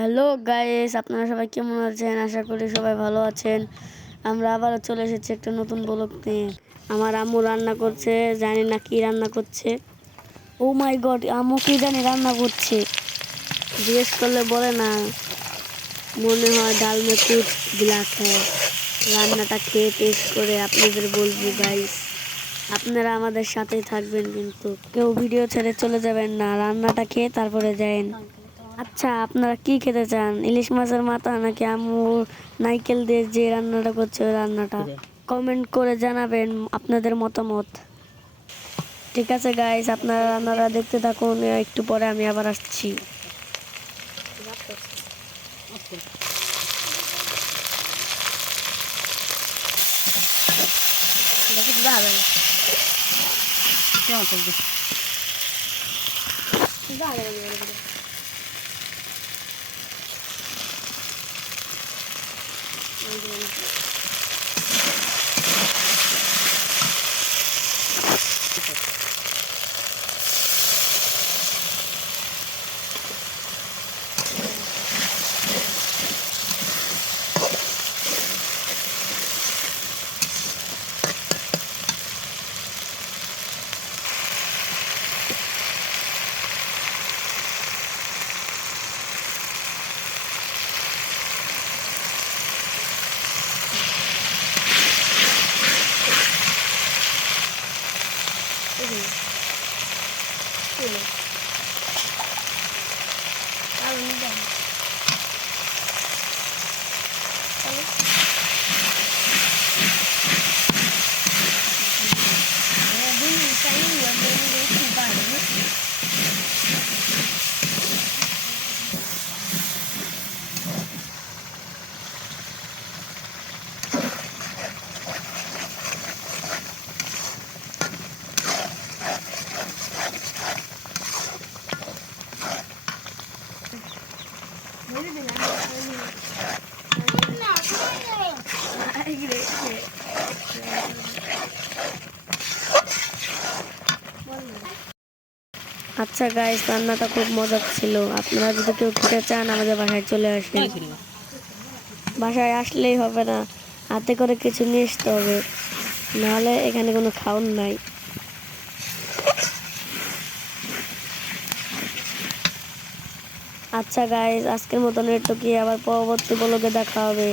Hello guys, আপনারা সবাই কেমন আছেন? আশা করি সবাই ভালো আছেন। আমরা আবারও চলে এসেছি একটা নতুন ব্লগ নিয়ে। আমার আম্মু রান্না করছে, জানি না কি রান্না করছে। ও মাই গড, আম্মু কি জানি রান্না করছে, জিজ্ঞেস করলে বলে না। মনে হয় ডাল মে কুচ ব্ল্যাক হ্যাঁ। রান্নাটা খেয়ে টেস্ট করে আপনাদের বলবো গাইস। আপনারা আমাদের সাথেই থাকবেন, কিন্তু কেউ ভিডিও ছেড়ে চলে যাবেন না। রান্নাটা খেয়ে তারপরে যাবেন। আচ্ছা, আপনারা কি খেতে চান? ইলিশ মাছের মাথা নাকি আম্মু নারকেল দিয়ে যে রান্নাটা করছে ওই রান্নাটা? কমেন্ট করে জানাবেন আপনাদের মতামত। ঠিক আছে গাইস, আপনারা রান্নাটা দেখতে থাকুন, একটু পরে আমি আবার আসছি। আচ্ছা গাইস, রান্নাটা খুব মজার ছিল। আপনারা যদি কেউ খেতে চান আমাদের বাসায় চলে আসেন। বাসায় আসলেই হবে না, হাতে করে কিছু নিয়ে আসতে হবে, নাহলে এখানে কোনো খাওন নাই। আচ্ছা গাইস, আজকের মতন এটুকুই। আবার পরবর্তী ব্লগে দেখা হবে।